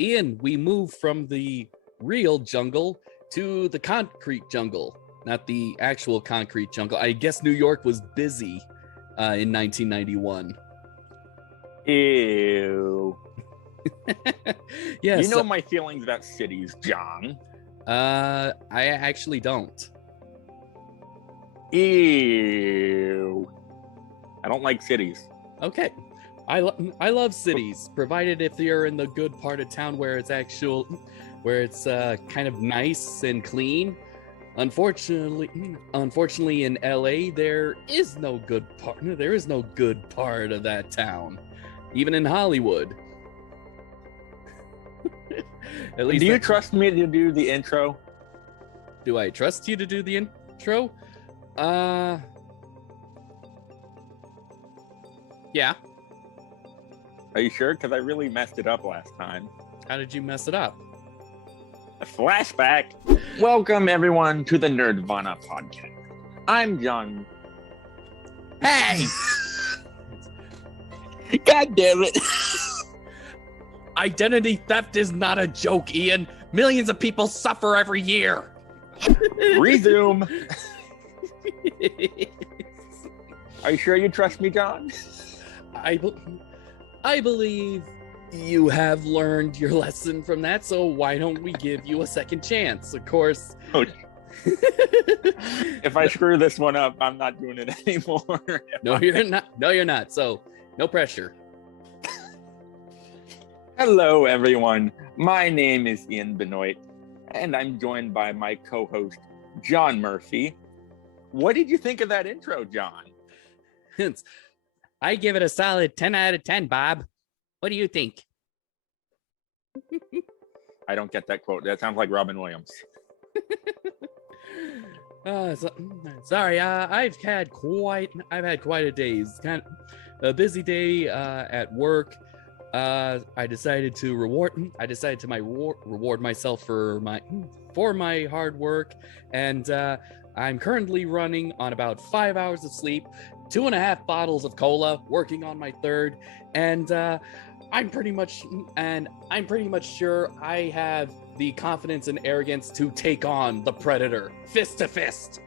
Ian, we moved from the real jungle to the concrete jungle, not the actual concrete jungle. I guess New York was busy in 1991. Ew. Yes. You know my feelings about cities, John. I actually don't. Ew. I don't like cities. Okay. I love cities, provided if you're in the good part of town where it's kind of nice and clean. Unfortunately in LA there is no good part. There is no good part of that town, even in Hollywood. At least. Do you trust me to do the intro? Do I trust you to do the intro? Yeah. Are you sure? Because I really messed it up last time. How did you mess it up? A flashback. Welcome, everyone, to the Nerdvana podcast. I'm John. Hey! God damn it. Identity theft is not a joke, Ian. Millions of people suffer every year. Resume. Are you sure you trust me, John? I believe you have learned your lesson from that, so why don't we give you a second chance? Of course. Oh. If I screw this one up, I'm not doing it anymore. You're not. No, you're not. So, no pressure. Hello, everyone. My name is Ian Benoit, and I'm joined by my co-host, John Murphy. What did you think of that intro, John? I give it a solid 10 out of 10, Bob. What do you think? I don't get that quote. That sounds like Robin Williams. Sorry. I've had quite a day. It's kind of a busy day at work. I decided to reward myself for my hard work, and I'm currently running on about 5 hours of sleep, 2.5 bottles of cola, working on my third, and I'm pretty much sure I have the confidence and arrogance to take on the Predator fist to fist.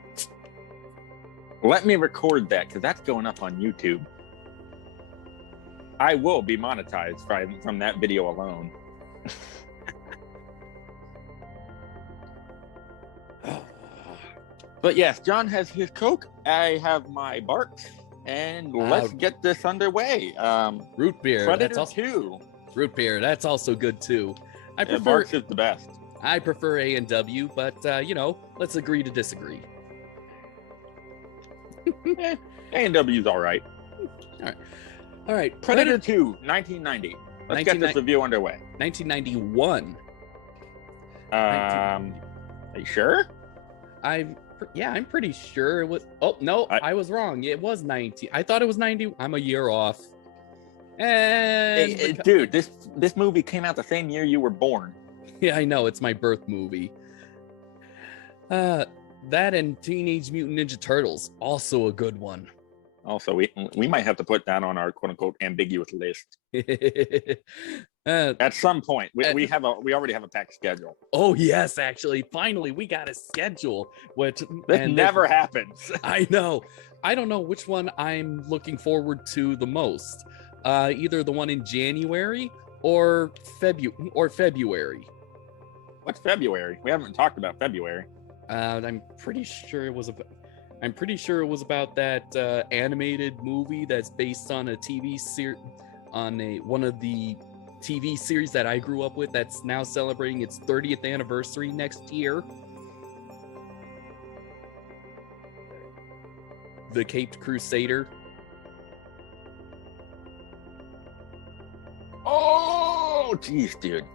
Let me record that, because that's going up on YouTube. I will be monetized from that video alone. But yes, John has his Coke. I have my Barks, and let's get this underway. Root beer. Predator 2. Root beer. That's also good too. Barks is the best. I prefer A&W, but let's agree to disagree. A&W's all right. All right. Predator 2, 1990. Let's get this review underway. 1991. Are you sure? I'm pretty sure it was. Oh no, I was wrong. It was 90. I thought it was 90. I'm a year off. And dude, this movie came out the same year you were born. Yeah, I know. It's my birth movie. That and Teenage Mutant Ninja Turtles, also a good one. Also, we might have to put that on our quote unquote ambiguous list. At some point, we already have a packed schedule. Oh yes, actually, finally we got a schedule. This never happens. I know. I don't know which one I'm looking forward to the most. Either the one in January or February. What's February? We haven't talked about February. I'm pretty sure it was about that animated movie that's based on a TV series, one of the TV series that I grew up with that's now celebrating its 30th anniversary next year. The Caped Crusader. Oh, jeez, dude.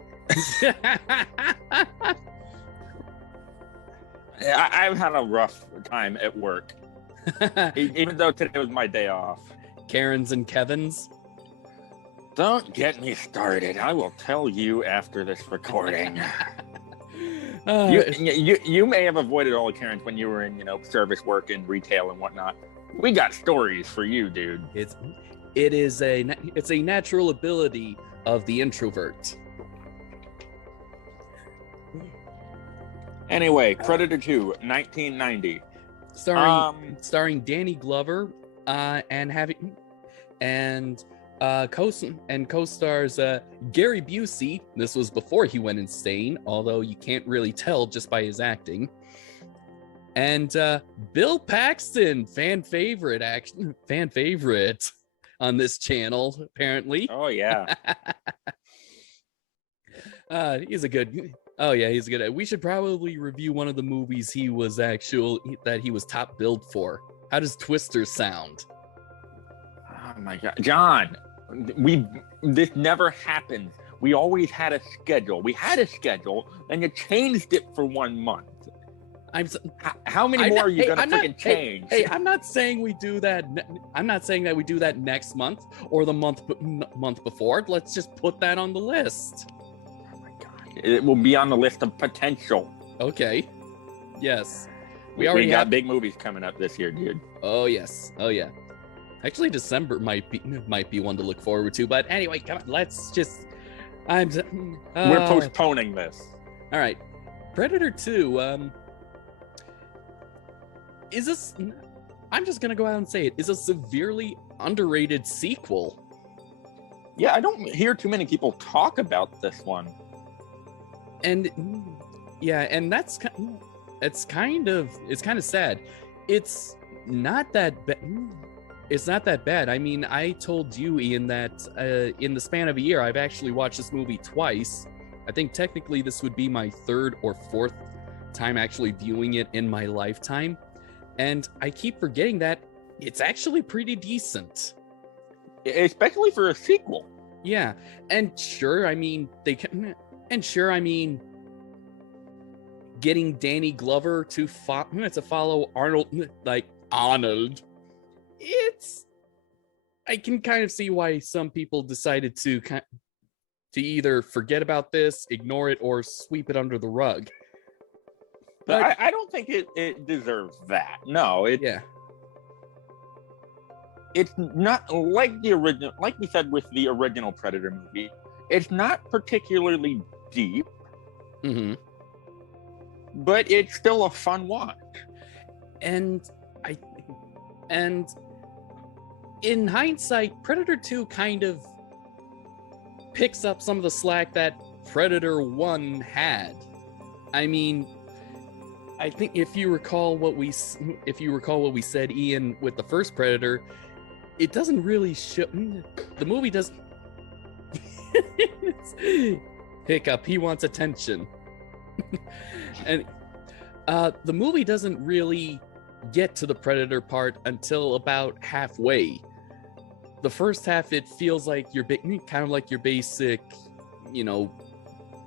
I've had a rough time at work, even though today was my day off. Karens and Kevins. Don't get me started. I will tell you after this recording. You may have avoided all the Karens when you were in, service work and retail and whatnot. We got stories for you, dude. It's a natural ability of the introvert. Anyway, Predator 2, 1990. Starring Danny Glover, co-stars Gary Busey. This was before he went insane, although you can't really tell just by his acting. And Bill Paxton, fan favorite on this channel, apparently. Oh yeah. He's a good. Oh yeah, he's a good. We should probably review one of the movies he was top billed for. How does Twister sound? Oh my God, John, this never happened. We always had a schedule. We had a schedule, and you changed it for 1 month. How many more are you gonna freaking change? Hey, I'm not saying we do that. I'm not saying that we do that next month or the month before. Let's just put that on the list. Oh my God, it will be on the list of potential. Okay. Yes. We got big movies coming up this year, dude. Oh yes. Oh yeah. Actually, December might be one to look forward to. But anyway, come on. Let's just. We're postponing this. All right. Predator 2. Is this? I'm just gonna go out and say it is a severely underrated sequel. Yeah, I don't hear too many people talk about this one. And yeah, and it's kind of sad. It's not that bad. It's not that bad. I mean, I told you, Ian, that in the span of a year, I've actually watched this movie twice. I think technically this would be my third or fourth time actually viewing it in my lifetime. And I keep forgetting that it's actually pretty decent. Especially for a sequel. Yeah. And sure, I mean, getting Danny Glover to follow Arnold, I can kind of see why some people decided to either forget about this, ignore it, or sweep it under the rug. But I don't think it deserves that. No, yeah. It's not like the original, like we said with the original Predator movie. It's not particularly deep, but it's still a fun watch. And in hindsight, Predator 2 kind of picks up some of the slack that Predator 1 had. I mean, I think if you recall what we said, Ian, with the first Predator, it doesn't really show. The movie doesn't. Hiccup. He wants attention. And the movie doesn't really get to the Predator part until about halfway. The first half, it feels like kind of like your basic,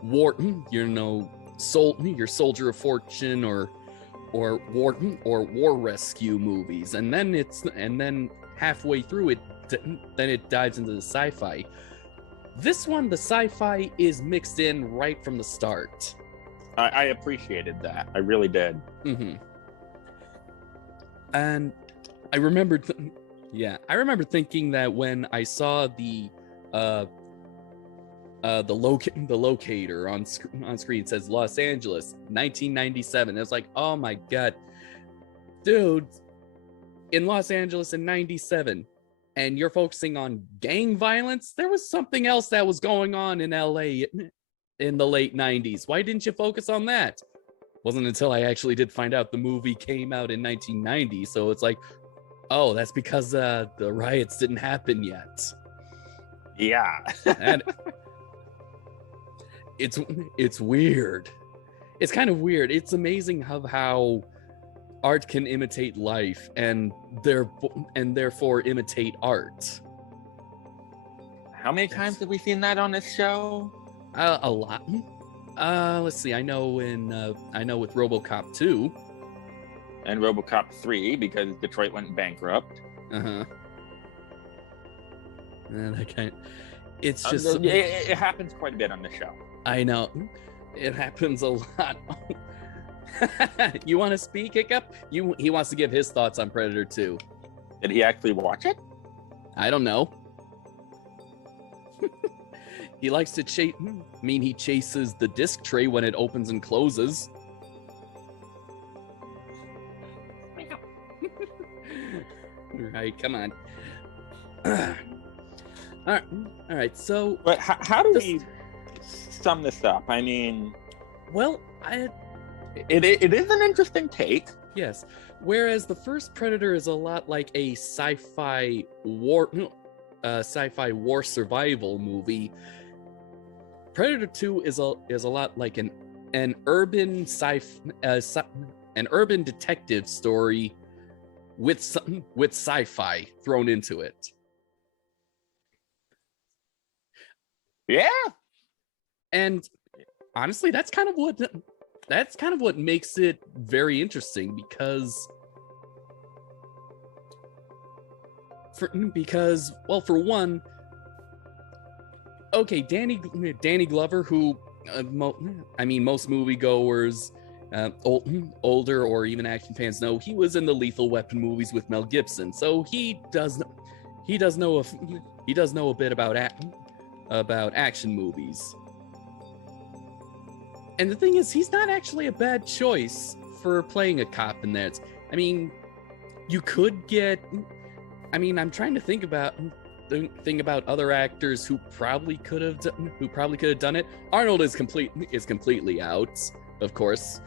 war, your soldier of fortune or war rescue movies, and then halfway through it, then it dives into the sci-fi. This one, the sci-fi is mixed in right from the start. I appreciated that. I really did. And I remember thinking that when I saw the locator on screen says Los Angeles 1997. It was like, oh my God, dude, in Los Angeles in 97, and you're focusing on gang violence. There was something else that was going on in LA in the late 90s. Why didn't you focus on that? Wasn't until I actually did find out the movie came out in 1990. So it's like, oh, that's because the riots didn't happen yet. Yeah. And it's weird. It's kind of weird. It's amazing how art can imitate life and therefore imitate art. How many times have we seen that on this show? A lot. Let's see. I know with RoboCop 2 and RoboCop 3 because Detroit went bankrupt. And it's just it happens quite a bit on the show. I know it happens a lot. You want to speak, Hiccup? He wants to give his thoughts on Predator 2. Did he actually watch it? I don't know. He likes to chase. He chases the disc tray when it opens and closes. Right, come on. All right. So, But how do we sum this up? I mean, well, it is an interesting take. yes. Whereas the first Predator is a lot like a sci-fi war survival movie, Predator 2 is a lot like an urban an urban detective story with sci-fi thrown into it. Yeah. And honestly, that's kind of what makes it very interesting, because for one, okay, Danny Glover, who most moviegoers, older or even action fans know, he was in the Lethal Weapon movies with Mel Gibson, so he does know a bit about action movies. And the thing is, he's not actually a bad choice for playing a cop in that. I mean, you could get. I mean, I'm trying to think about other actors who probably could have done it. Arnold is completely out, of course,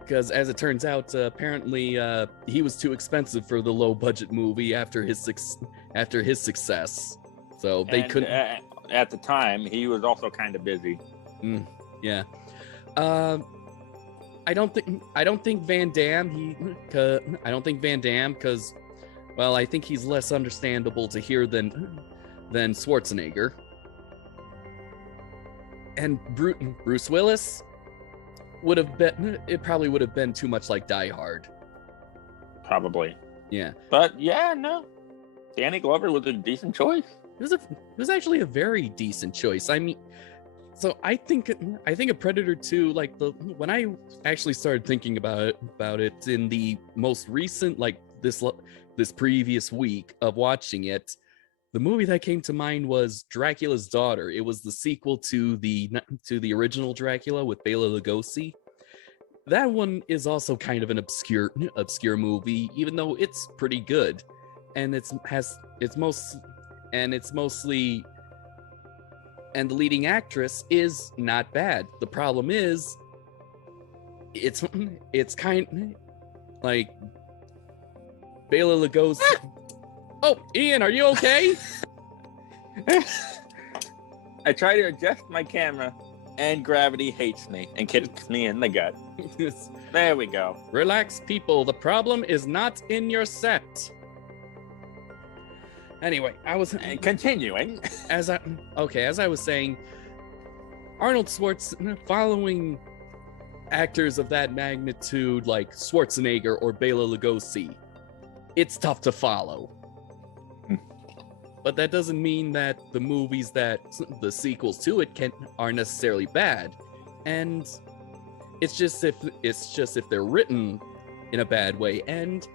because as it turns out, apparently he was too expensive for the low budget movie after his success. So they couldn't. At the time, he was also kind of busy. Yeah. I don't think Van Damme. I don't think Van Damme, because, well, I think he's less understandable to hear than Schwarzenegger. And Bruce Willis probably would have been too much like Die Hard. Probably. Yeah. But yeah, no. Danny Glover was a decent choice. It was actually a very decent choice. I mean, so I think a Predator 2, like when I actually started thinking about it in the most recent, like this previous week of watching it, the movie that came to mind was Dracula's Daughter. It was the sequel to the original Dracula with Bela Lugosi. That one is also kind of an obscure movie, even though it's pretty good, and and the leading actress is not bad. The problem is, it's kind like Bela Lugosi. Oh, Ian, are you okay? I try to adjust my camera, and gravity hates me and kicks me in the gut. There we go. Relax, people. The problem is not in your set. Anyway, I was continuing. As I was saying, Arnold Schwarzenegger, following actors of that magnitude like Schwarzenegger or Bela Lugosi, it's tough to follow. But that doesn't mean that the movies that the sequels to it are necessarily bad. And it's just if they're written in a bad way. And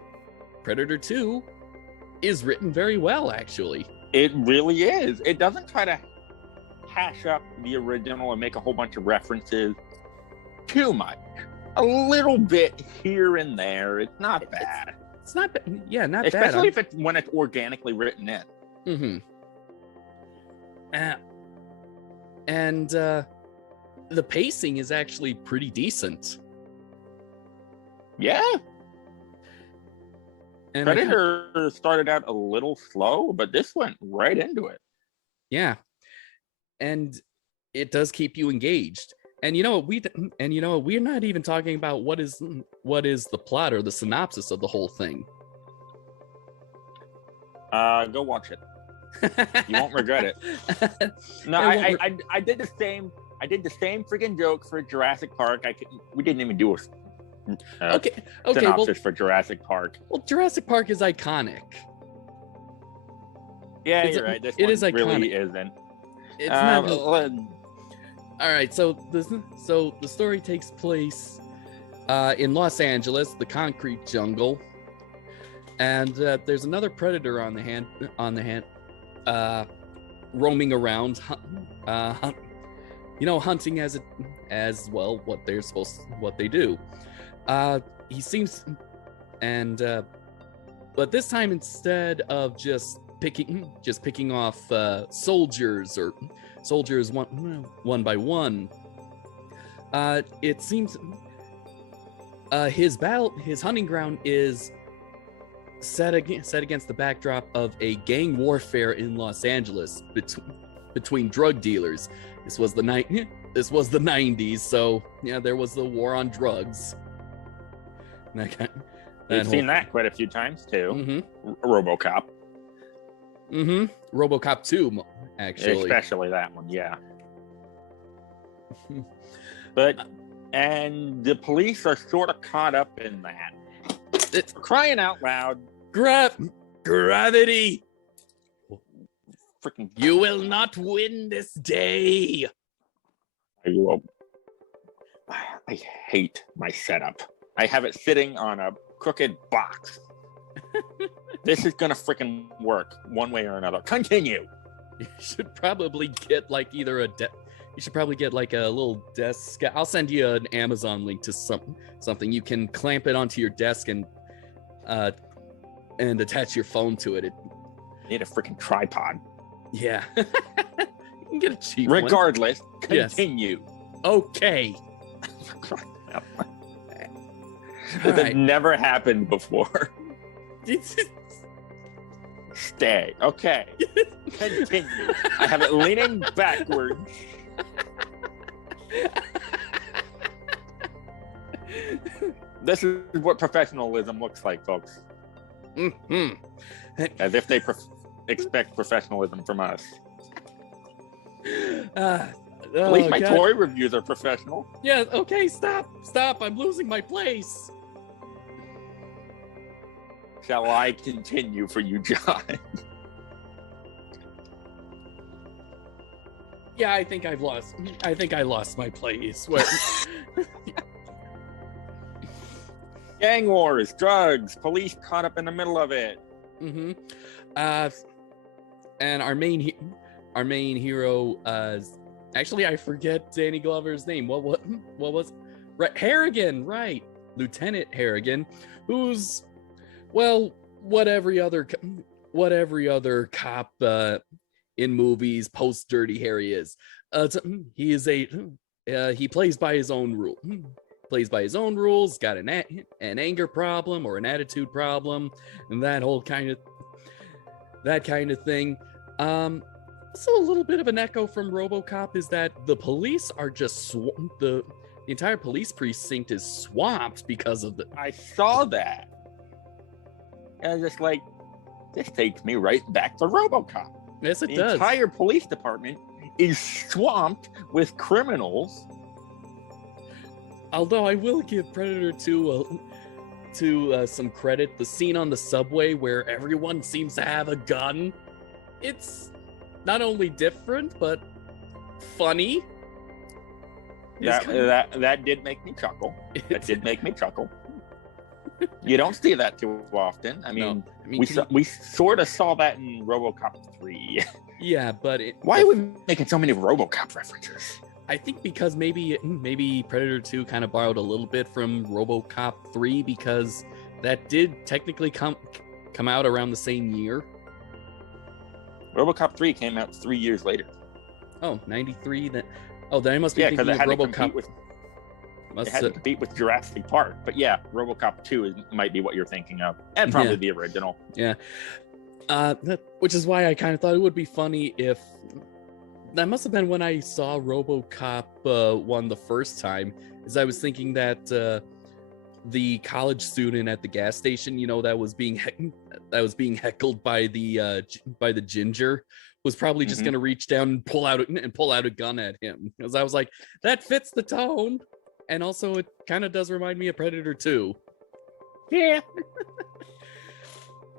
Predator 2 is written very well, actually. It really is. It doesn't try to hash up the original and make a whole bunch of references too much. A little bit here and there. It's not bad. It's not bad. Yeah, not especially bad. Especially when it's organically written in. Mm-hmm. And the pacing is actually pretty decent. Yeah. And Predator started out a little slow, but this went right into it. Yeah. And it does keep you engaged. And we're not even talking about what is the plot or the synopsis of the whole thing. Go watch it. You won't regret it. No, I did the same. I did the same freaking joke for Jurassic Park. We didn't even do a synopsis for Jurassic Park. Well, Jurassic Park is iconic. Yeah, you're right. This one is iconic. Really isn't. It's not. All right, so the story takes place in Los Angeles, the concrete jungle, and there's another predator on the hand, roaming around, hunting as well what they do. He seems, and But this time, instead of just picking off soldiers one by one, it seems his hunting ground is set against the backdrop of a gang warfare in Los Angeles between drug dealers. This was the 90s, so yeah, there was the war on drugs. We've seen that quite a few times too. Mm-hmm. RoboCop. Mm-hmm. RoboCop 2, actually. Especially that one, yeah. And the police are sort of caught up in that. It's crying out loud. Gravity! Freaking! You will not win this day. I hate my setup. I have it sitting on a crooked box. This is gonna freaking work one way or another. Continue. You should probably get like a little desk. I'll send you an Amazon link to something. You can clamp it onto your desk and attach your phone to it. You need a freaking tripod. Yeah. You can get a cheap Regardless, one. continue. Yes. Okay. That never happened before. Stay. Okay. Continue. I have it leaning backwards. This is what professionalism looks like, folks. Mm-hmm. As if they expect professionalism from us. At least my toy reviews are professional. Yeah, okay, stop. I'm losing my place. Shall I continue for you, John? Yeah, I think I lost my place. Gang wars, drugs, police caught up in the middle of it. Mm-hmm. And our main hero, actually I forget Danny Glover's name. What was right? Harrigan, right? Lieutenant Harrigan, who's what every other cop in movies post Dirty Harry is. He plays by his own rule. Plays by his own rules. Got an anger problem or an attitude problem, and that kind of thing. So a little bit of an echo from RoboCop is that the police are just the entire police precinct is swamped because of I saw that. And I was just like, this takes me right back to RoboCop. Yes, it does. The entire police department is swamped with criminals. Although I will give Predator 2 some credit, the scene on the subway where everyone seems to have a gun, it's not only different but funny. That did make me chuckle. You don't see that too often. I mean, we sort of saw that in RoboCop 3. Yeah, but why are we making so many RoboCop references? I think because maybe Predator 2 kind of borrowed a little bit from RoboCop 3 because that did technically come out around the same year. RoboCop 3 came out 3 years later. Oh, 93. Then I must be thinking of RoboCop. It had to compete with Jurassic Park, but yeah, RoboCop 2 might be what you're thinking of, and probably the original. Yeah, which is why I kind of thought it would be funny if that must have been when I saw RoboCop 1 the first time. Is I was thinking that the college student at the gas station, that was being heckled by the ginger, was probably just gonna reach down and pull out a gun at him, because I was like, that fits the tone. And also, it kind of does remind me of Predator 2. Yeah.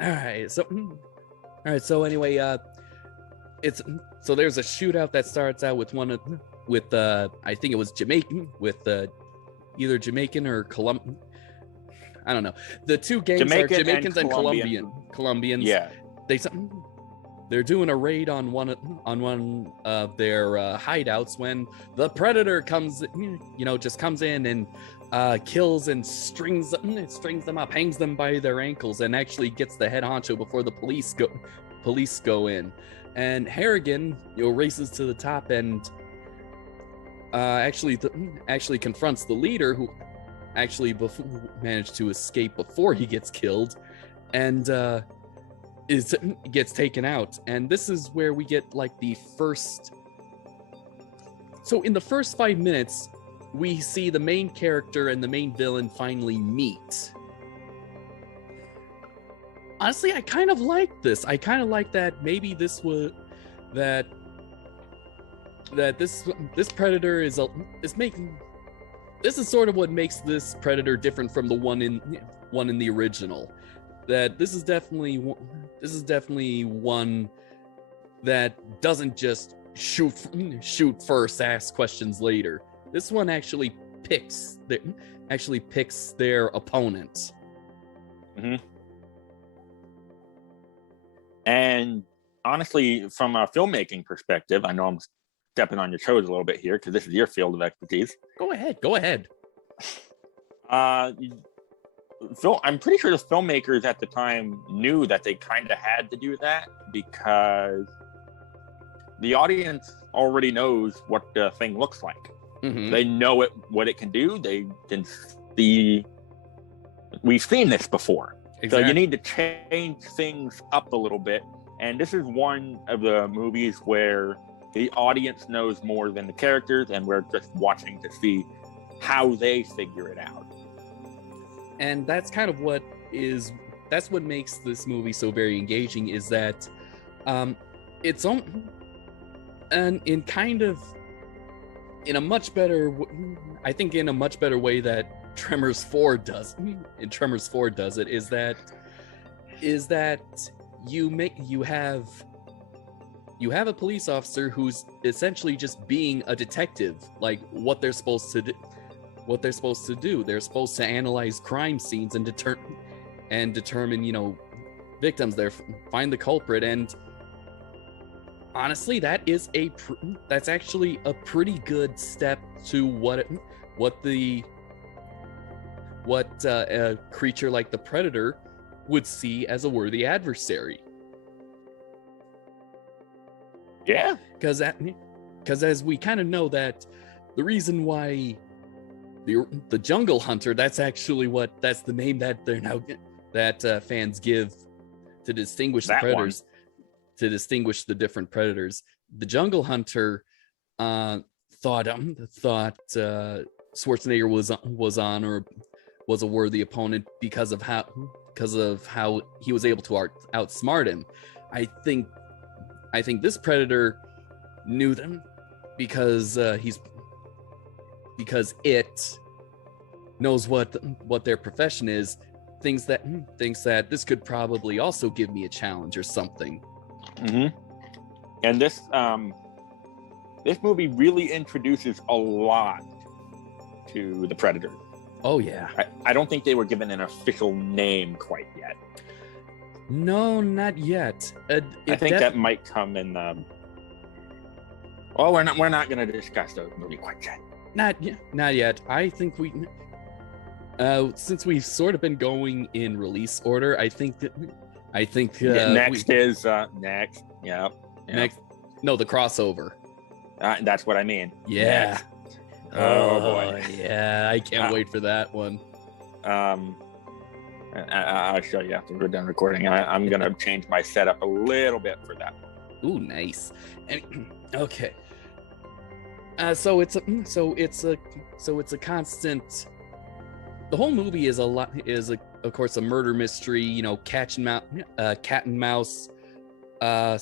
All right. So anyway, there's a shootout that starts out with I think it was Jamaican, with either Jamaican or Colombian. I don't know. The two gangs are Jamaicans and Colombians. Yeah. They're doing a raid on one of their hideouts when the Predator comes in and kills and strings them up, hangs them by their ankles, and actually gets the head honcho before the police go in. And Harrigan, races to the top and actually confronts the leader, who actually managed to escape before he gets killed, and gets taken out. And this is where we get like the first. So in the first 5 minutes, we see the main character and the main villain finally meet. Honestly, I kind of like this. I kind of like that maybe this was that this Predator is making. This is sort of what makes this Predator different from the one in the original. That this is definitely one that doesn't just shoot first, ask questions later. This one actually picks their opponent. Mm-hmm. And honestly, from a filmmaking perspective, I know I'm stepping on your toes a little bit here because this is your field of expertise. Go ahead. I'm pretty sure the filmmakers at the time knew that they kind of had to do that because the audience already knows what the thing looks like. Mm-hmm. They know what it can do. They can see. We've seen this before. Exactly. So you need to change things up a little bit. And this is one of the movies where the audience knows more than the characters, and we're just watching to see how they figure it out. And that's kind of what makes this movie so very engaging, is that it's on and in a much better way that Tremors 4 does. In Tremors 4 does it is that you have a police officer who's essentially just being a detective, like what they're supposed to do. They're supposed to analyze crime scenes and determine, victims there, find the culprit. And honestly, that's actually a pretty good step to what a creature like the Predator would see as a worthy adversary. Yeah, because as we kind of know that the reason why the Jungle Hunter, that's the name that they're now that fans give to distinguish the predators, to distinguish the different predators. The Jungle Hunter thought Schwarzenegger was a worthy opponent because of how he was able to outsmart him. I think this Predator knew them because it knows what their profession is, thinks that this could probably also give me a challenge or something. Mm-hmm. And this movie really introduces a lot to the Predator. Oh yeah. I don't think they were given an official name quite yet. No, not yet. I think that might come in. We're not going to discuss the movie quite yet. Not yet. I think since we've sort of been going in release order, I think next is next. Yep. Next. No, the crossover. That's what I mean. Yeah. Next. Oh boy. Yeah, I can't wait for that one. I'll show you after we're done recording. I'm gonna change my setup a little bit for that one. Ooh, nice. Okay. So it's a constant. The whole movie is of course a murder mystery. Cat and mouse. A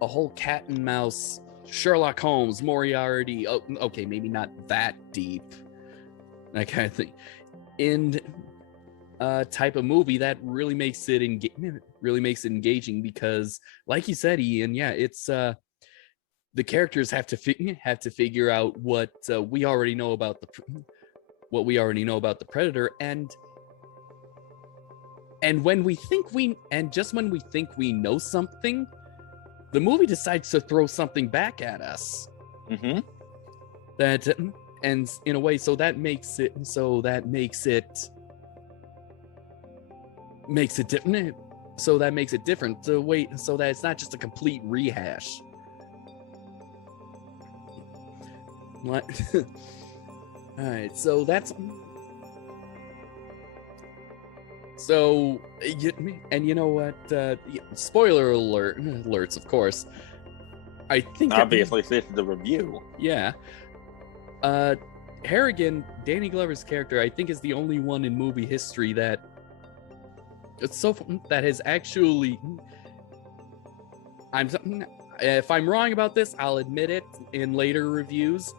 whole cat and mouse. Sherlock Holmes, Moriarty. Oh, okay, maybe not that deep. That kind of thing. In type of movie that really makes it engaging because, like you said, Ian, yeah, it's the characters have to figure out what we already know about the Predator, and when we think we know something, the movie decides to throw something back at us. Mm-hmm. and in a way, so that makes it different. So that makes it different. So that it's not just a complete rehash. What? All right, so that's. So, and you know what? Spoiler alerts, of course. I think obviously this is the review. Yeah. Harrigan, Danny Glover's character, I think is the only one in movie history that has actually. If I'm wrong about this, I'll admit it in later reviews.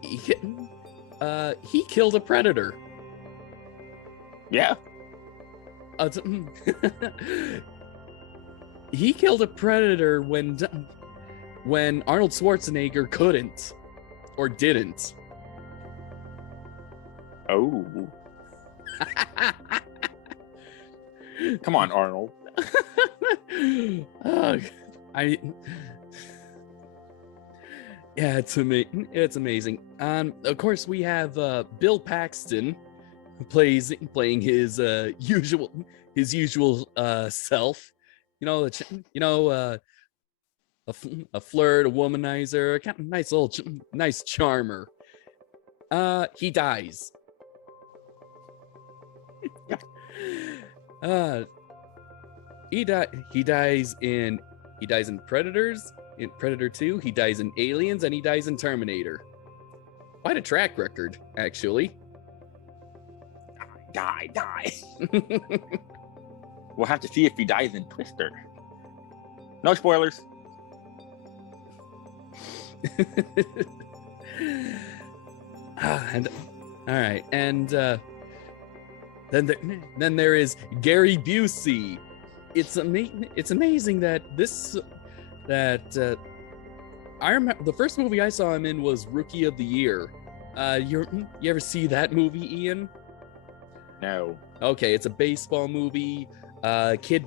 He killed a predator. Yeah. He killed a predator when Arnold Schwarzenegger couldn't or didn't. Oh. Come on, Arnold. Yeah, it's amazing. Of course, we have Bill Paxton playing his usual self. A flirt, a womanizer, kind of nice charmer. He dies. He dies in Predators, in Predator 2, he dies in Aliens, and he dies in Terminator. Quite a track record, actually. Die. We'll have to see if he dies in Twister. No spoilers. And all right, and then there is Gary Busey. It's amazing that I remember the first movie I saw him in was Rookie of the Year. You ever see that movie, Ian? No. Okay, it's a baseball movie. Kid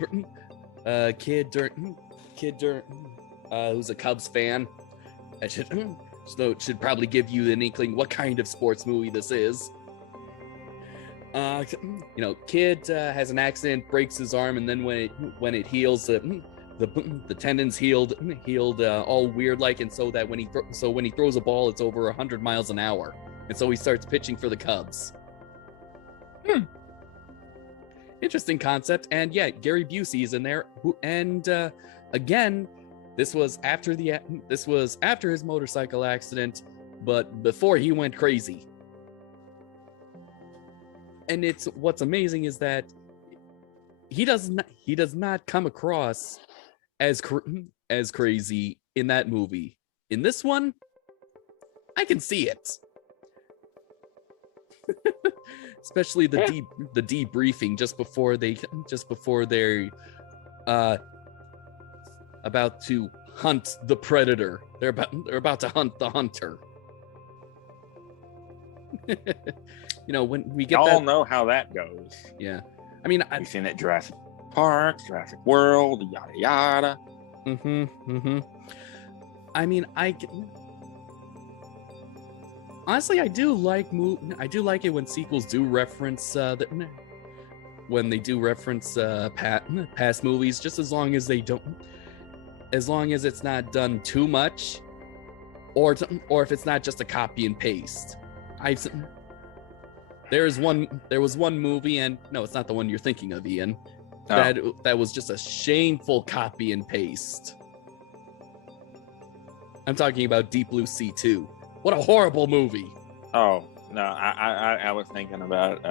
who's a Cubs fan. Should probably give you an inkling what kind of sports movie this is. Kid has an accident, breaks his arm, and then when it heals, the tendons healed all weird like, and so that when he throws a ball, it's over 100 miles an hour, and so he starts pitching for the Cubs. Interesting concept, and yeah, Gary Busey is in there, and again, this was after his motorcycle accident, but before he went crazy. And what's amazing is that he does not come across as crazy in that movie. In this one, I can see it. Especially the debriefing just before they're about to hunt the predator. They're about to hunt the hunter. When we get all know how that goes. Yeah, I mean, I've seen it Jurassic Park, Jurassic World, yada yada. I mean, honestly, I do like it when sequels do reference when they do reference past movies, just as long as it's not done too much, or if it's not just a copy and paste. There was one movie, and no, it's not the one you're thinking of, Ian. That was just a shameful copy and paste. I'm talking about Deep Blue Sea 2. What a horrible movie! Oh no, I was thinking about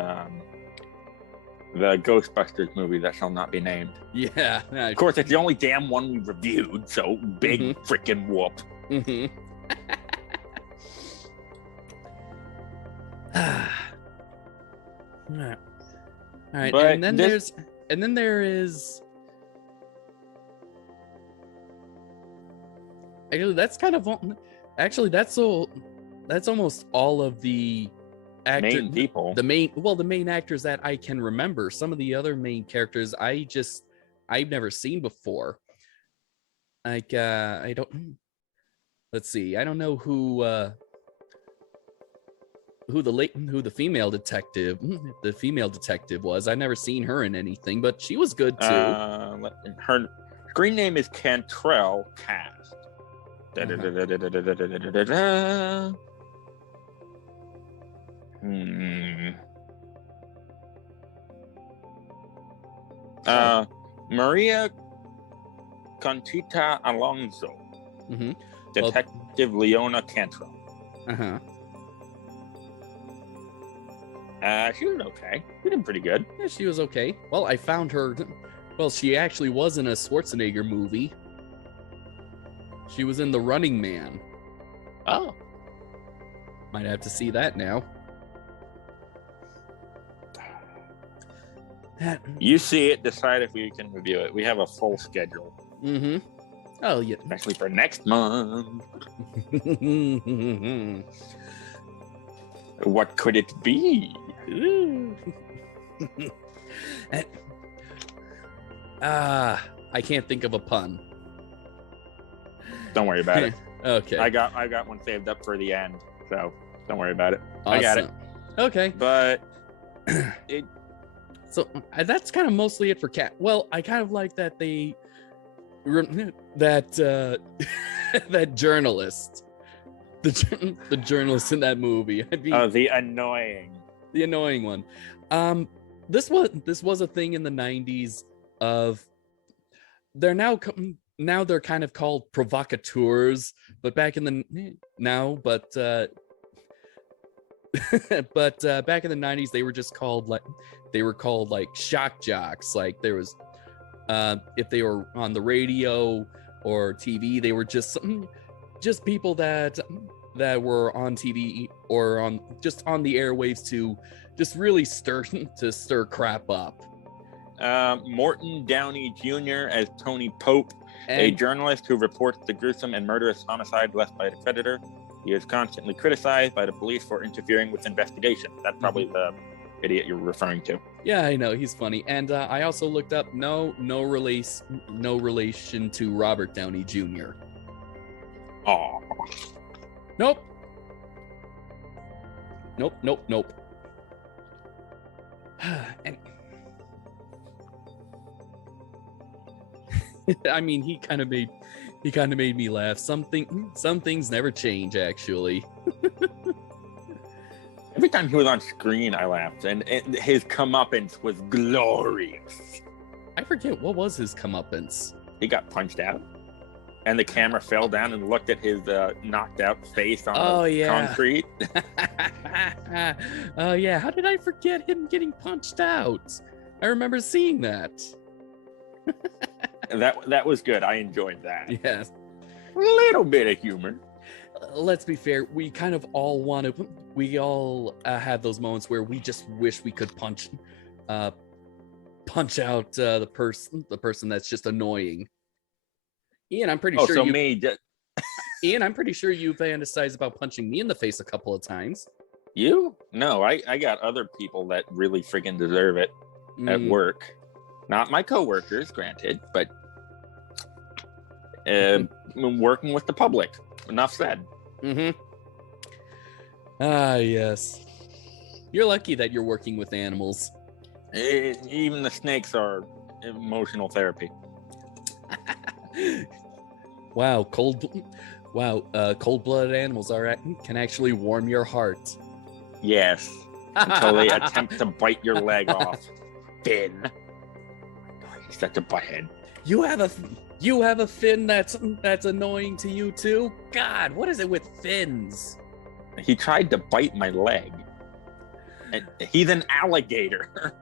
the Ghostbusters movie that shall not be named. Yeah, of course, it's the only damn one we reviewed. So big freaking whoop. All right, but and then there is. Actually, that's almost all of the main people. The main actors that I can remember. Some of the other main characters I've never seen before. Like I don't. Let's see. I don't know who. who the female detective was. I've never seen her in anything, but she was good too. Her screen name is Cantrell Cast. Maria Conchita Alonso. Mm-hmm. Detective Leona Cantrell. She was okay. She did pretty good. Yeah, she was okay. Well, I found her. Well, she actually was in a Schwarzenegger movie. She was in The Running Man. Oh. Might have to see that now. You see it, decide if we can review it. We have a full schedule. Mm-hmm. Oh, yeah. Especially for next month. What could it be? I can't think of a pun. Don't worry about it. Okay. I got one saved up for the end, so don't worry about it. Awesome. I got it. Okay. But so that's kind of mostly it for Cat. Well, I kind of like that that that journalist, the journalist in that movie. I mean, the annoying one. This was a thing in the 90s of they're now kind of called provocateurs, but back in the back in the 90s they were just called like shock jocks. Like there was if they were on the radio or TV, they were just people that were on TV or on the airwaves to just really stir crap up. Morton Downey Jr. as Tony Pope, a journalist who reports the gruesome and murderous homicide left by the predator. He is constantly criticized by the police for interfering with investigation. That's probably the idiot you're referring to. Yeah, I know, he's funny. And I also looked up no relation to Robert Downey Jr. Oh. Nope. And I mean, he kind of made me laugh. Some things never change, actually. Every time he was on screen, I laughed, and his comeuppance was glorious. I forget, what was his comeuppance? He got punched out, and the camera fell down and looked at his knocked out face on the concrete. Oh yeah, how did I forget him getting punched out? I remember seeing that. That was good. I enjoyed that. Yes. A little bit of humor. Let's be fair. We kind of all have those moments where we just wish we could punch out the person that's just annoying. Ian, I'm pretty sure Ian, I'm pretty sure you fantasized about punching me in the face a couple of times. You? No, I got other people that really freaking deserve it at work. Not my coworkers, granted, but working with the public. Enough said. Mm-hmm. Ah, yes. You're lucky that you're working with animals. Even the snakes are emotional therapy. Wow, cold-blooded animals can actually warm your heart. Yes, until they attempt to bite your leg off. Finn. He's such a butthead. You have a fin that's annoying to you too? God, what is it with fins? He tried to bite my leg. And he's an alligator.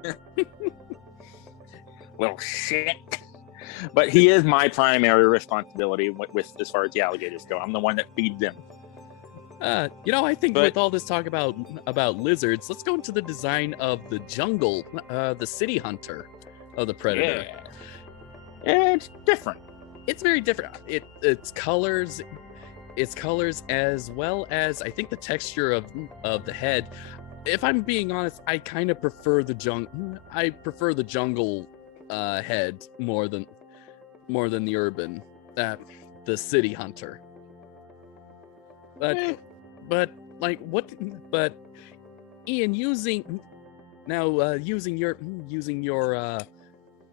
Little shit. But he is my primary responsibility with as far as the alligators go. I'm the one that feeds them. I think with all this talk about lizards, let's go into the design of the jungle, the city hunter of the predator. Yeah, it's different. It's very different. Its colors as well as I think the texture of the head. If I'm being honest, I kind of prefer the jungle head more than the urban, the city hunter. But like what? But Ian, using your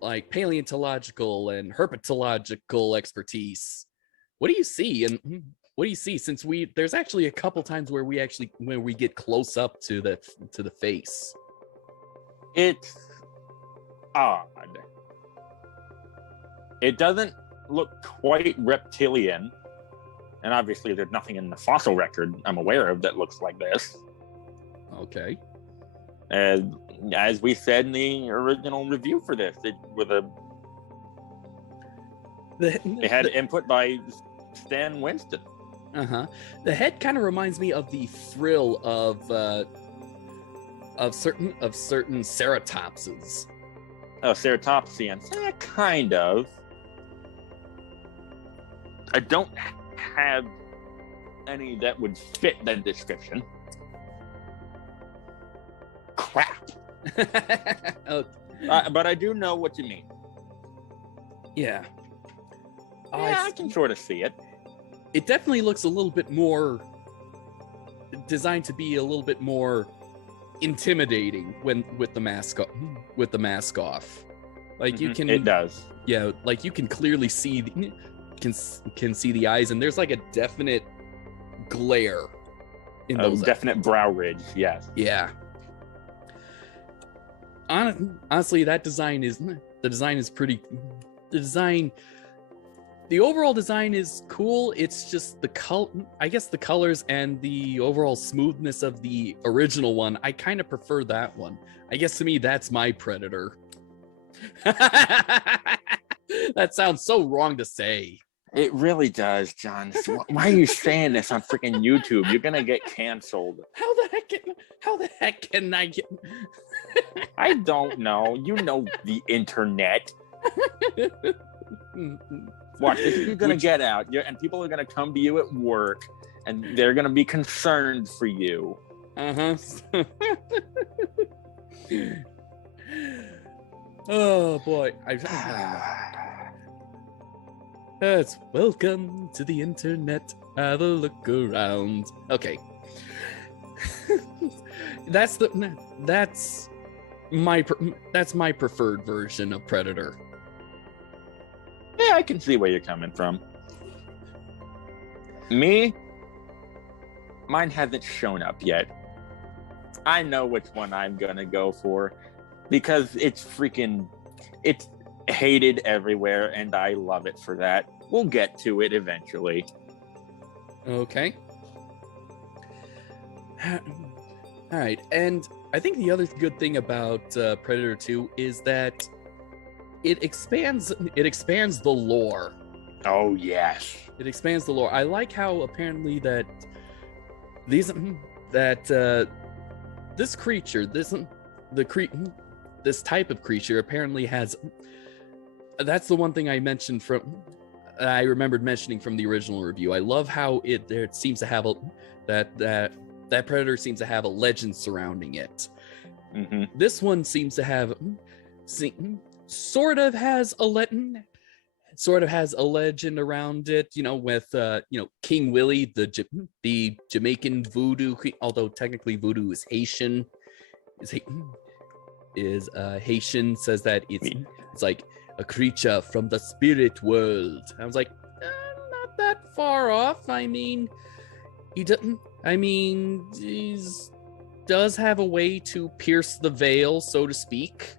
like paleontological and herpetological expertise, what do you see? And what do you see? Since there's actually a couple times where we get close up to the face. It's odd. It doesn't look quite reptilian, and obviously there's nothing in the fossil record I'm aware of that looks like this. Okay. As we said in the original review for this, it had input by Stan Winston. The head kind of reminds me of the frill of certain ceratopses. Oh, ceratopsians. Kind of. I don't have any that would fit that description. Crap. But I do know what you mean. Yeah. I can sort of see it. It definitely looks a little bit more designed to be a little bit more intimidating with the mask off. Like you can. It does. Yeah, like you can clearly see can see the eyes, and there's like a definite glare in those definite brow ridge. Yes. Yeah. Honestly, the design is pretty. The overall design is cool. It's just the colors and the overall smoothness of the original one. I kind of prefer that one. I guess to me, that's my Predator. That sounds so wrong to say. It really does, John. Why are you saying this on freaking YouTube? You're gonna get canceled. How the heck can I get? I don't know. You know the internet. Watch, this is gonna get out, and people are gonna come to you at work, and they're gonna be concerned for you. Oh boy, It's welcome to the internet. Have a look around. Okay. That's my preferred version of Predator. Yeah, I can see where you're coming from. Mine hasn't shown up yet. I know which one I'm gonna go for because it's hated everywhere, and I love it for that. We'll get to it eventually. Okay. All right, and I think the other good thing about Predator 2 is that it expands the lore. Oh yes, it expands the lore. I like how apparently that this creature, this type of creature apparently has. That's the one thing I remembered mentioning from the original review. I love how it seems to have that Predator seems to have a legend surrounding it. Mm-hmm. This one seems to have sort of has a legend around it, with King Willie, the Jamaican voodoo, although technically voodoo is Haitian, is Haitian, says that it's like a creature from the spirit world. I was like, not that far off. I mean, he does have a way to pierce the veil, so to speak.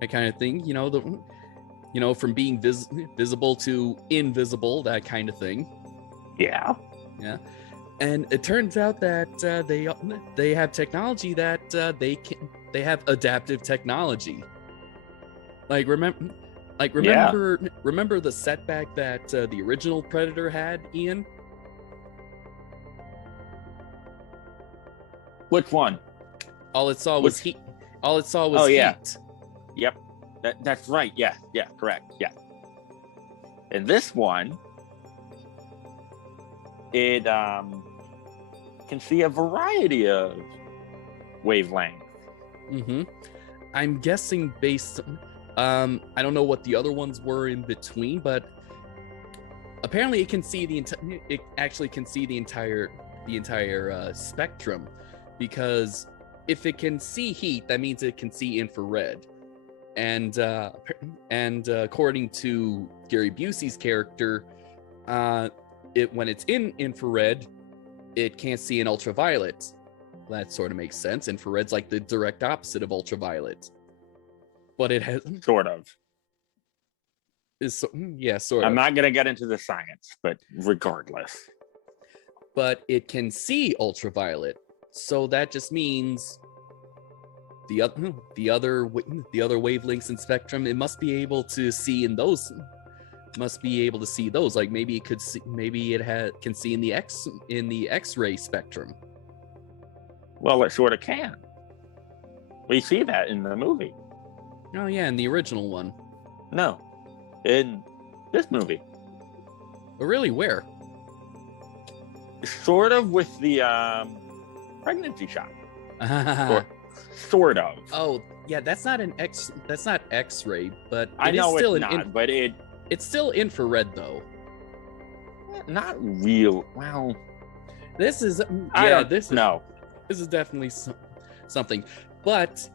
That kind of thing, from being visible to invisible, that kind of thing. Yeah. And it turns out that they have technology that they have adaptive technology. Remember the setback that the original Predator had, Ian? Which one? All it saw was heat. All it saw was heat. Yep, that's right. Yeah, correct. Yeah. In this one, it can see a variety of wavelengths. Mm-hmm. I'm guessing based. I don't know what the other ones were in between, but apparently it can see it actually can see the entire spectrum, because if it can see heat, that means it can see infrared. And according to Gary Busey's character, when it's in infrared, it can't see in ultraviolet. That sort of makes sense. Infrared's like the direct opposite of ultraviolet. But it has Sort of. Sort of. I'm not going to get into the science, but regardless. But it can see ultraviolet. So that just means the other wavelengths in spectrum, it must be able to see in those. Must be able to see those. Like maybe it could see, maybe it can see in the X-ray spectrum. Well, it sort of can. We see that in the movie. Oh yeah, in the original one. No, in this movie. But really, where? Sort of with the pregnancy shot. Sort of. Oh yeah, that's not X-ray, but I know it's not, but it's still infrared though. Not real. Well, this is This is definitely something. But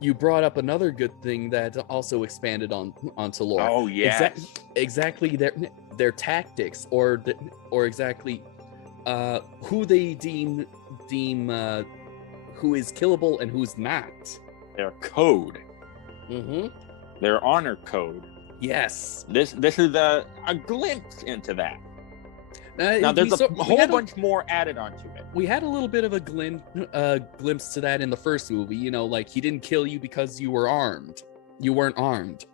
you brought up another good thing that also expanded onto lore. Oh yeah. Exactly their tactics, or exactly who they deem who is killable and who's not. Their code. Mm-hmm. Their honor code. Yes. This is a glimpse into that. Now there's a whole bunch more added onto it. We had a little bit of a glimpse to that in the first movie. You know, like he didn't kill you because you were armed. You weren't armed.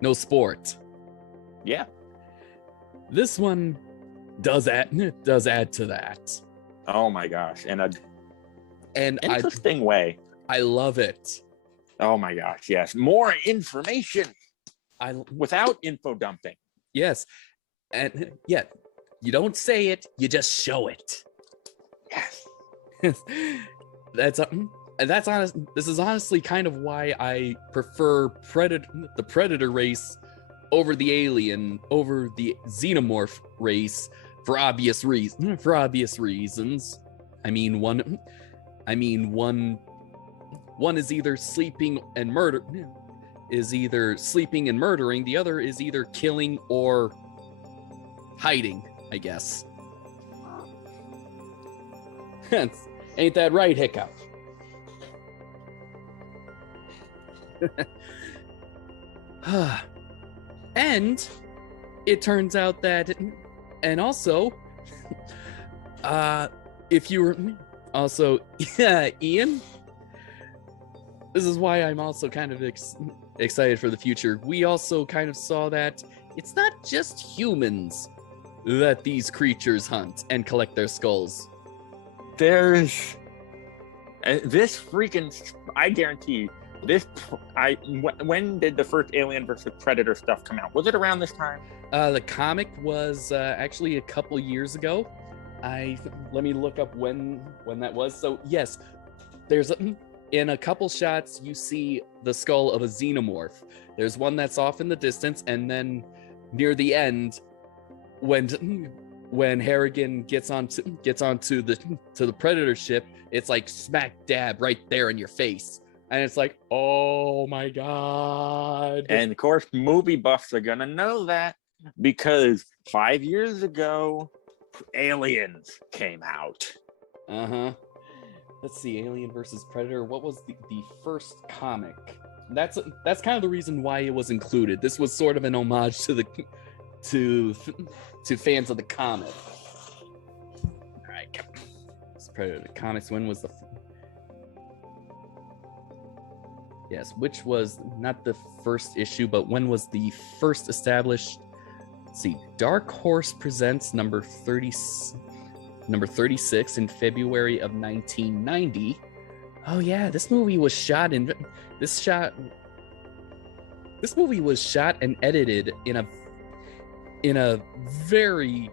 No sport. Yeah. This one does add to that. Oh my gosh! In an interesting way. I love it. Oh my gosh! Yes, more information. Without info dumping. Yes. And yeah, you don't say it, you just show it. Yes. That's honest. This is honestly kind of why I prefer the predator race over the xenomorph race for obvious reasons. I mean one is either sleeping and murdering, the other is either killing or hiding, I guess. Ain't that right, Hiccup? And it turns out that, and also, if you were also, Ian, this is why I'm also kind of excited for the future. We also kind of saw that it's not just humans that these creatures hunt and collect their skulls. There's this freaking, I guarantee this. When did the first Alien versus Predator stuff come out? Was it around this time? The comic was actually a couple years ago. Let me look up when that was. So yes, there's in a couple shots you see the skull of a xenomorph. There's one that's off in the distance, and then near the end, when Harrigan gets onto the Predator ship, it's like smack dab right there in your face, and it's like, oh my god. And of course, movie buffs are gonna know that because 5 years ago, Aliens came out. Let's see, Alien versus Predator. What was the first comic? That's kind of the reason why it was included. This was sort of an homage to fans of the comic. All right, Predator comics. When was which was not the first issue, but when was the first established? Let's see, Dark Horse presents number 36 in February of 1990. Oh yeah, this movie was shot and edited in a very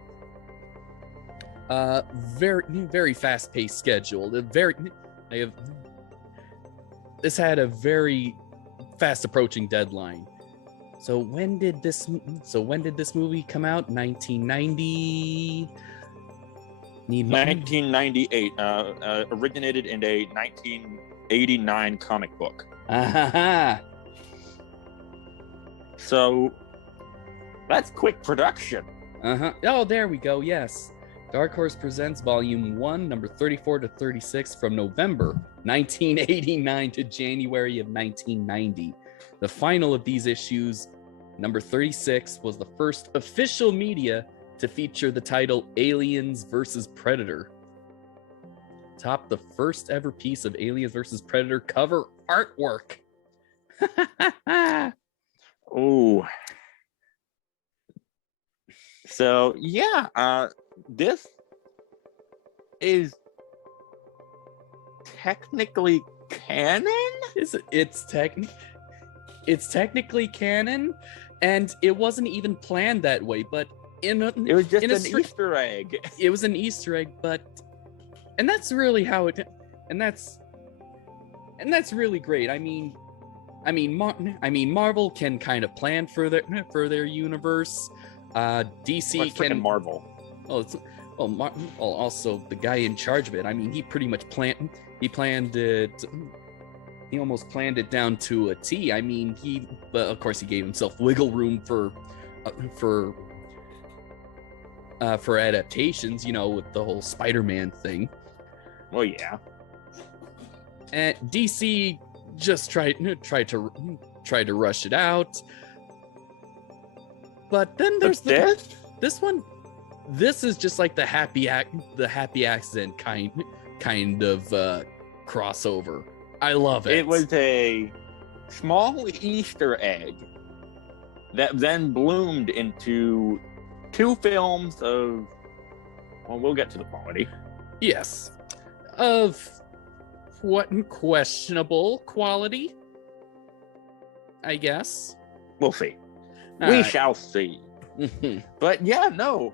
very fast-paced schedule. This had a very fast approaching deadline. So when did this movie come out? 1990. 1998. Originated in a 1989 comic book. So that's quick production. Oh, there we go. Yes. Dark Horse Presents Volume 1, number 34 to 36 from November 1989 to January of 1990. The final of these issues, number 36, was the first official media to feature the title Aliens vs. Predator. Topped the first ever piece of Aliens vs. Predator cover artwork. Oh. So, yeah, this is technically canon? It's technically canon, and it wasn't even planned that way, but it was just an Easter egg. It was an Easter egg, and that's really how it, and that's really great. I mean, Marvel can kind of plan for their universe. DC can Marvel. Also the guy in charge of it. I mean, he pretty much planned it. He almost planned it down to a T. I mean, but of course he gave himself wiggle room for adaptations. You know, with the whole Spider-Man thing. Oh yeah. And DC just tried to rush it out. But then there's this one. This is just like the happy accident kind of crossover. I love it. It was a small Easter egg that then bloomed into 2 films of, well, we'll get to the quality. Yes. Of what questionable quality, I guess. We'll see. We shall see. But yeah, no.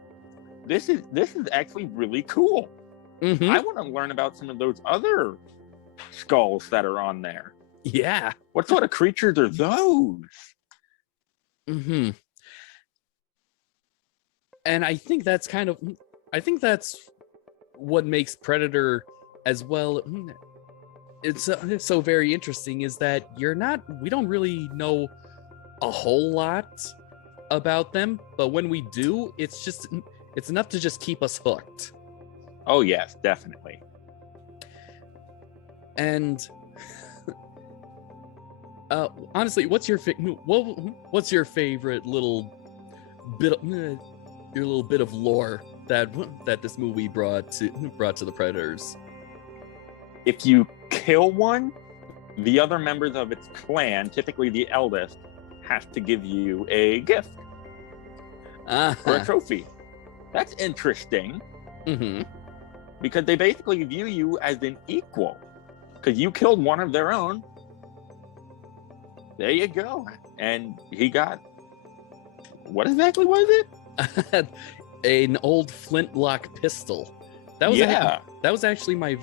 This is actually really cool. Mm-hmm. I want to learn about some of those other skulls that are on there. Yeah. What sort of creatures are those? Mm-hmm. And I think that's what makes Predator as well. It's so very interesting is that we don't really know a whole lot about them, but when we do, it's enough to just keep us hooked. Oh yes, definitely. And honestly, what's your favorite little bit of lore that this movie brought to the Predators? If you kill one, the other members of its clan, typically the eldest, has to give you a gift or a trophy. That's interesting. Mm-hmm. Because they basically view you as an equal. Because you killed one of their own. There you go. And he got... What exactly was it? An old flintlock pistol. That was actually my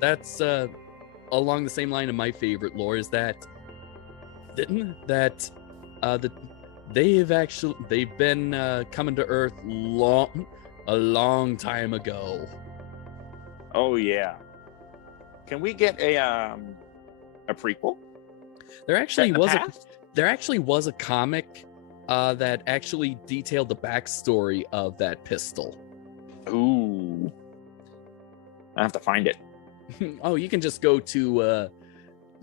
that's along the same line of my favorite lore is that they've been coming to Earth a long time ago. Oh yeah. Can we get a prequel? There actually was a comic that actually detailed the backstory of that pistol. Ooh. I have to find it. Oh, you can just go to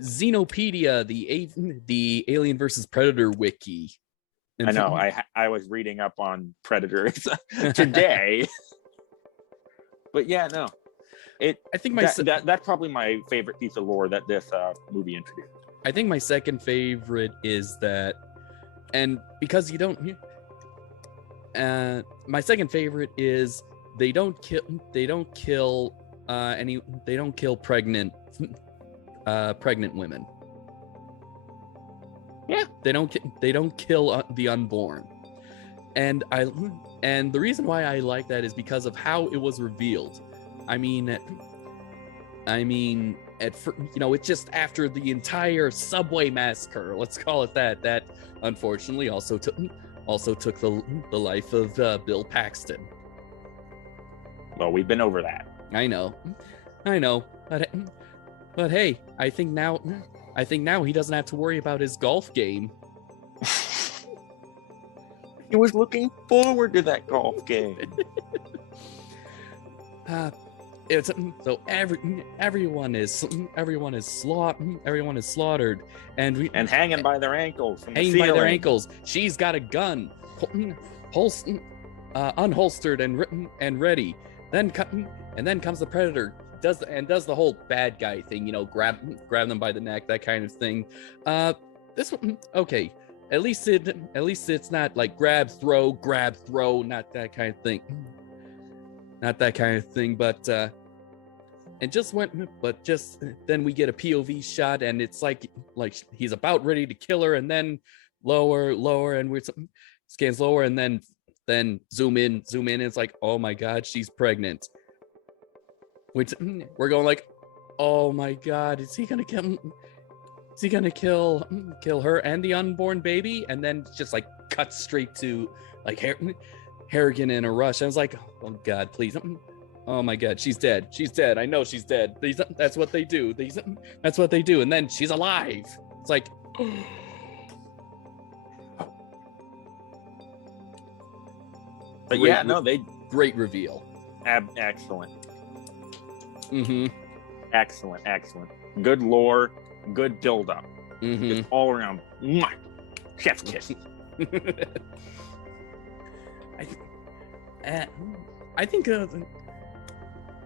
Xenopedia, the Alien vs. Predator wiki. I know. I was reading up on Predators today. But yeah, no. I think that's probably my favorite piece of lore that this movie introduced. I think my second favorite is that, and because you don't, my second favorite is they don't kill pregnant women. Yeah, they don't kill the unborn, and the reason why I like that is because of how it was revealed. I mean, it's just after the entire subway massacre, let's call it that unfortunately also took the life of Bill Paxton. Well, we've been over that. I know, but hey, I think now he doesn't have to worry about his golf game. He was looking forward to that golf game. So everyone is slaughtered, and hanging by their ankles. From hanging the by their ceiling. ankles. She's got a gun, unholstered and ready. Then comes the predator. Does the whole bad guy thing, grab them by the neck, that kind of thing. This one, okay. At least it's not like grab, throw, not that kind of thing. Not that kind of thing, but then we get a POV shot, and it's like he's about ready to kill her, and then lower, and scans lower, and then zoom in, and it's like, oh my god, she's pregnant. Which we're going like, oh my god, is he gonna kill her and the unborn baby? And then just like cut straight to like Harrigan in a rush. I was like, oh god, please. Oh my god, she's dead. I know she's dead. That's what they do. That's what they do. And then she's alive. It's like, but yeah, no, great reveal. Excellent. Mm-hmm. Excellent. Good lore, good build-up. Mm-hmm. Just all around. Mwah! Chef's kiss. I think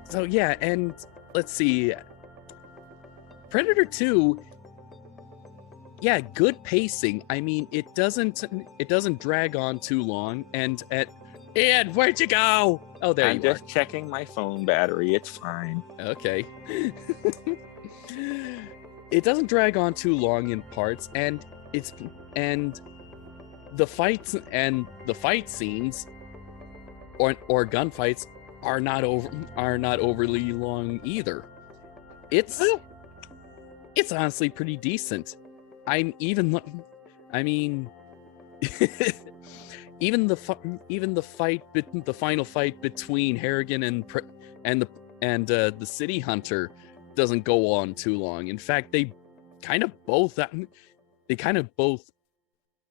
so yeah, and let's see, Predator 2, yeah, good pacing. I mean, it doesn't drag on too long, and Ian, where'd you go? Oh, there I'm just checking my phone battery. It's fine. Okay. It doesn't drag on too long in parts, and the fights and the fight scenes or gunfights are not overly long either. It's honestly pretty decent. Even the final fight between Harrigan and the city hunter doesn't go on too long. In fact, they kind of both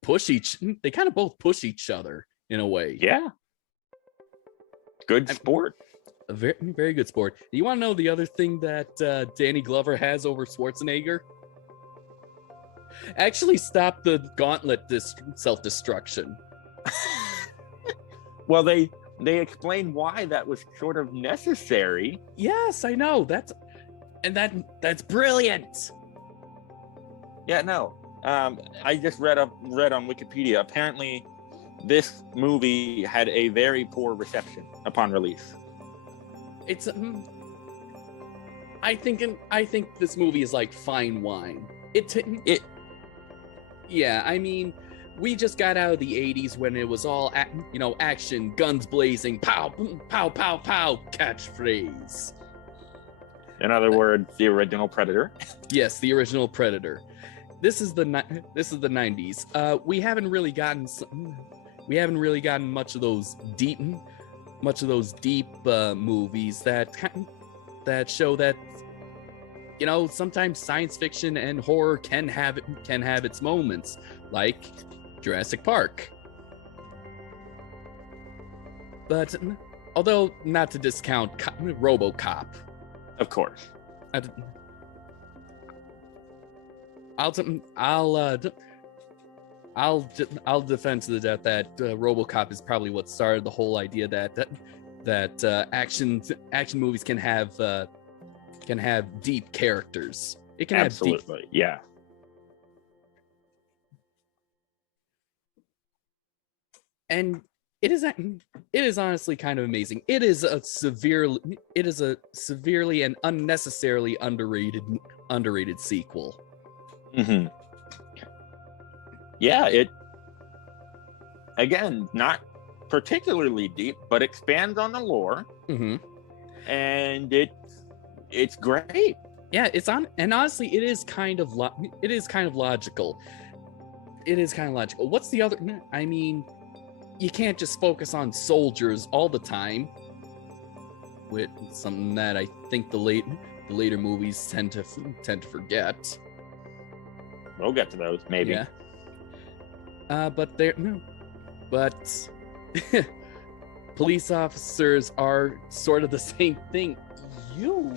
push each other in a way. Yeah. Good sport. A very, very good sport. You want to know the other thing that Danny Glover has over Schwarzenegger? Actually stop the gauntlet self-destruction. Well, they explain why that was sort of necessary. Yes, I know. That's brilliant. Yeah, no. I just read on Wikipedia. Apparently, this movie had a very poor reception upon release. It's I think this movie is like fine wine. Yeah, I mean, we just got out of the 80s when it was all action, guns blazing, pow pow pow pow, catchphrase. In other words, the original Predator. Yes, the original Predator. This is the 90s. We haven't really gotten much of those deep movies that show that sometimes science fiction and horror can have its moments, like Jurassic Park. But although not to discount RoboCop, of course. I'll defend to the death that RoboCop is probably what started the whole idea that action movies can have deep characters. It can absolutely have deep... yeah. And it is honestly kind of amazing. It is a severely and unnecessarily underrated sequel. Mm-hmm. Yeah, it again not particularly deep, but expands on the lore. Mm-hmm. And it's great. Yeah, it's on, and honestly, it is kind of logical. It is kind of logical. What's the other? I mean, you can't just focus on soldiers all the time. With something that I think the later movies tend to forget. We'll get to those, maybe. Yeah. But police officers are sort of the same thing. You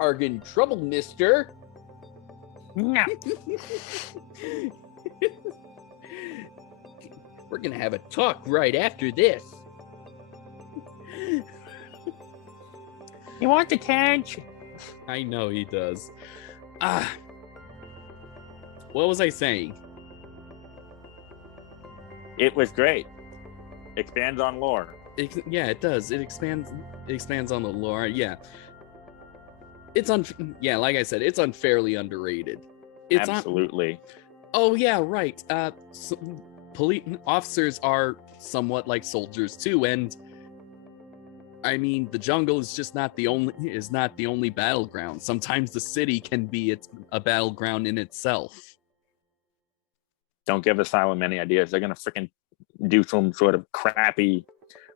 are in trouble, mister. No. We're gonna have a talk right after this. You want attention? I know he does. What was I saying? It was great. Expands on lore. Yeah, it does. It expands on the lore. Yeah. Like I said, it's unfairly underrated. Absolutely. Oh yeah, right. Police officers are somewhat like soldiers too, and I mean, the jungle is just not the only battleground. Sometimes the city can be a battleground in itself. Don't give Asylum any ideas. They're gonna freaking do some sort of crappy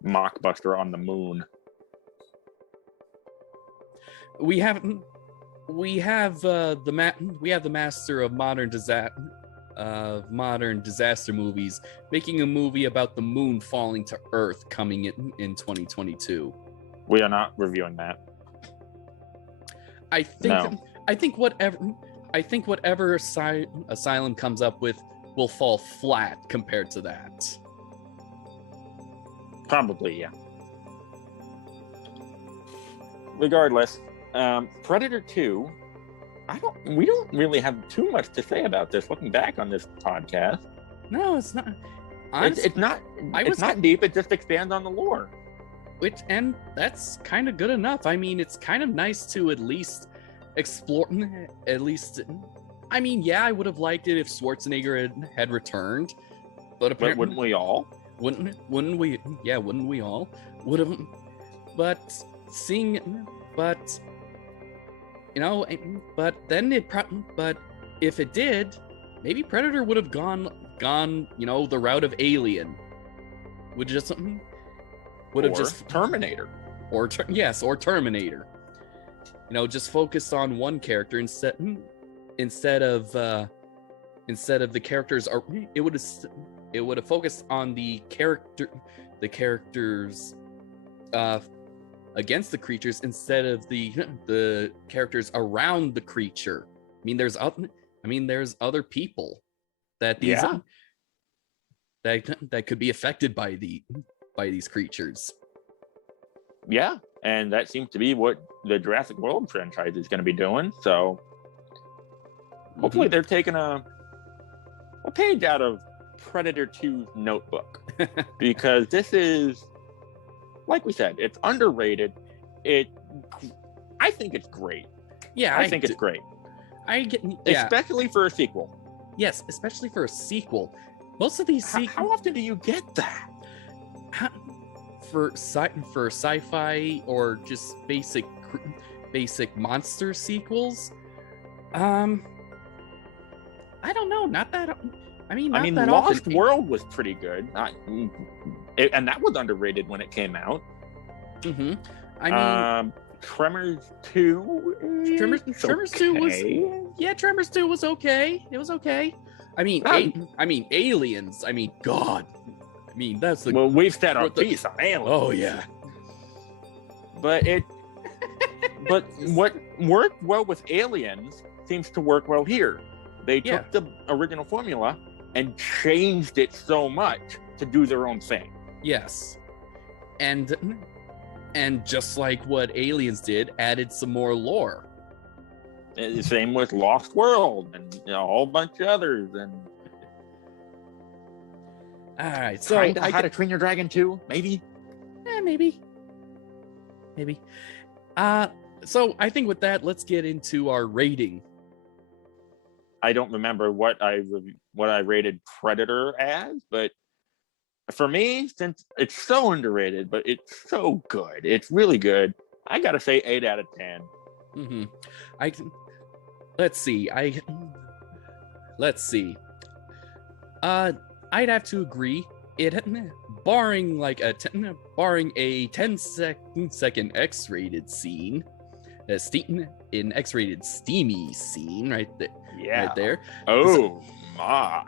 mockbuster on the moon. We have the master of modern disaster movies making a movie about the moon falling to Earth coming in 2022. We are not reviewing that. I think whatever Asylum comes up with will fall flat compared to that. Probably, yeah. Regardless, Predator 2, we don't really have too much to say about this looking back on this podcast. No, it's not. It's not deep, it just expands on the lore. And that's kind of good enough. I mean, it's kind of nice to at least explore, I mean, yeah, I would have liked it if Schwarzenegger had returned, but apparently, wouldn't we all? Wouldn't we? Yeah, wouldn't we all? Would have, but if it did, maybe Predator would have gone, the route of Alien. Terminator. Or Terminator. Just focused on one character instead of the characters. It would have focused on the characters against the creatures instead of the characters around the creature. I mean, there's other people that that could be affected by these creatures. Yeah, and that seems to be what the Jurassic World franchise is going to be doing. So hopefully they're taking a page out of Predator 2's notebook, because this is, like we said, it's underrated. I think it's great. Yeah, I think it's great. Especially for a sequel. Yes, especially for a sequel. Most of these sequels. How often do you get that? For sci-fi or just basic monster sequels? I don't know. Not that. I mean, that Lost often. World was pretty good, and that was underrated when it came out. Mm-hmm. I mean, Tremors 2. Tremors 2 was. Yeah, Tremors 2 was okay. It was okay. I mean, Aliens. I mean, God. I mean, that's the. Well, we've said our piece on Aliens. Oh yeah. But what worked well with Aliens seems to work well here. They took the original formula and changed it so much to do their own thing. Yes. And just like what Aliens did, added some more lore. And same with Lost World and a whole bunch of others. And all right, so How to Train Your Dragon 2, maybe. Maybe. So I think with that, let's get into our rating. I don't remember what I rated Predator as, but for me, since it's so underrated, but it's so good, it's really good, I gotta say 8 out of 10. Mm-hmm. Let's see. I'd have to agree. Barring like a 10-second X-rated scene, in X-rated steamy scene right there. Oh my!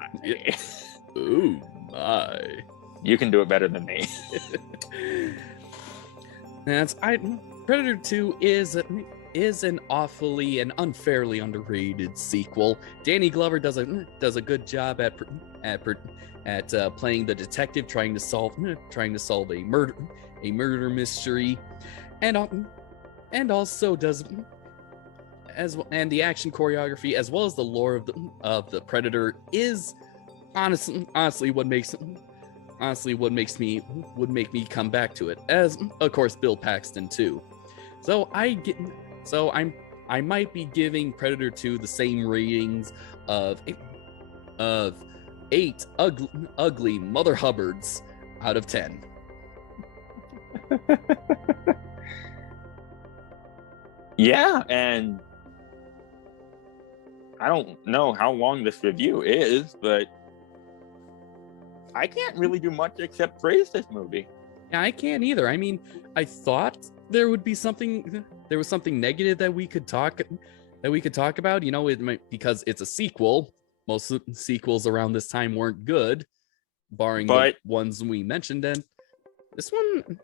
Oh my! You can do it better than me. Predator 2 is an awfully and unfairly underrated sequel. Danny Glover does a good job at playing the detective, trying to solve a murder mystery, and also does and the action choreography as well as the lore of the Predator is honestly what makes me come back to it, as of course Bill Paxton too. So I might be giving Predator 2 the same ratings of 8 ugly Mother Hubbards out of 10. Yeah, and I don't know how long this review is, but I can't really do much except praise this movie. Yeah, I can't either. I mean, I thought there was something negative that we could talk about. You know, it might, because it's a sequel. Most of the sequels around this time weren't good, barring the ones we mentioned. And this one,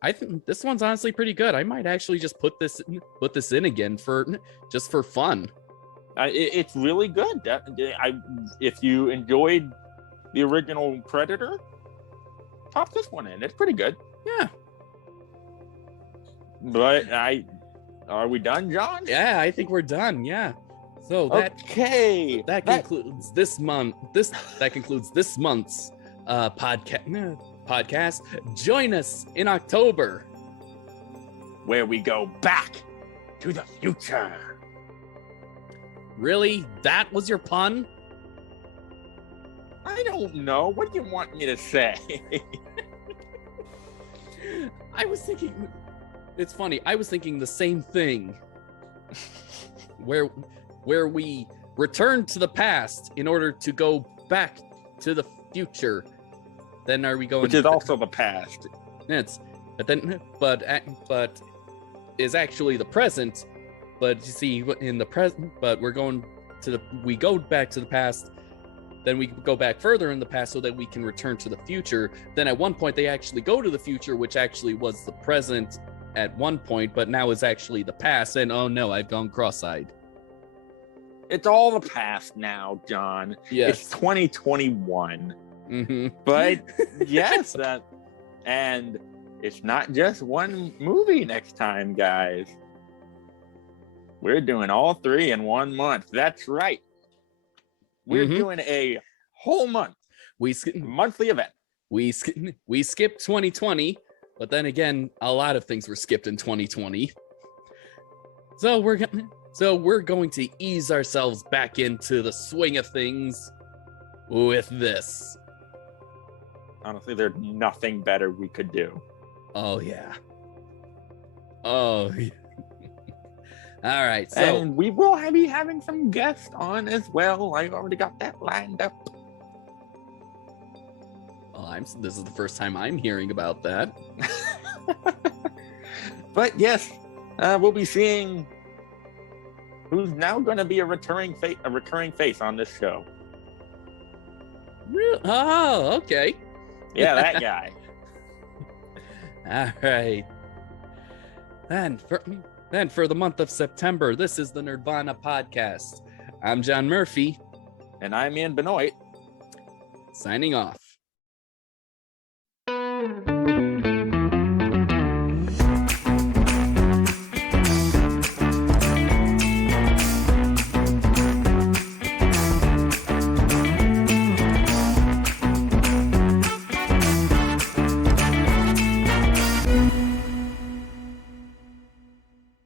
I think this one's honestly pretty good. I might actually just put this in again for fun. It's really good. If you enjoyed the original Predator, pop this one in. It's pretty good. Yeah. But are we done, John? Yeah, I think we're done. Yeah. So that concludes this month's podcast. Join us in October, where we go back to the future. Really? That was your pun? I don't know. What do you want me to say? I was thinking... It's funny. I was thinking the same thing. Where we return to the past in order to go back to the future. Then are we going... Which is also the past. But is actually the present. But you see, in the present, but we go back to the past, then we go back further in the past so that we can return to the future. Then at one point they actually go to the future, which actually was the present at one point, but now is actually the past. And oh no, I've gone cross-eyed. It's all the past now, John. Yes. It's 2021. Mm-hmm. But yes, and it's not just one movie next time, guys. We're doing all 3 in 1 month. That's right. We're doing a whole month. Monthly event. We skipped 2020, but then again, a lot of things were skipped in 2020. So we're going to ease ourselves back into the swing of things with this. Honestly, there's nothing better we could do. Oh yeah. Oh yeah. All right, so and we will be having some guests on as well. I already got that lined up. Oh, this is the first time I'm hearing about that. But yes, we'll be seeing who's now going to be a recurring face on this show. Really? Oh, okay. Yeah, that guy. All right. And for the month of September, this is the Nerdvana podcast. I'm John Murphy. And I'm Ian Benoit. Signing off.